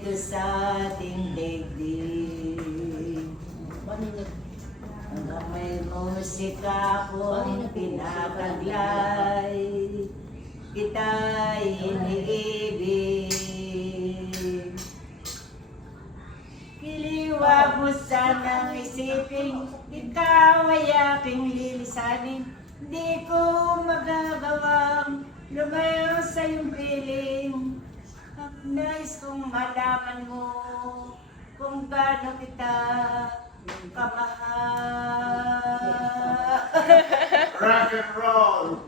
dito sa ating daigdig. Hanggang may musika akong tinataglay, kita'y iniibig. Kiliwag mo sanang isipin, ikaw ay aking lilisanin. Di ko magagawang lumayo sa iyong piling. Nais kong malaman mo kung gaano kita kamahal. Rock and roll!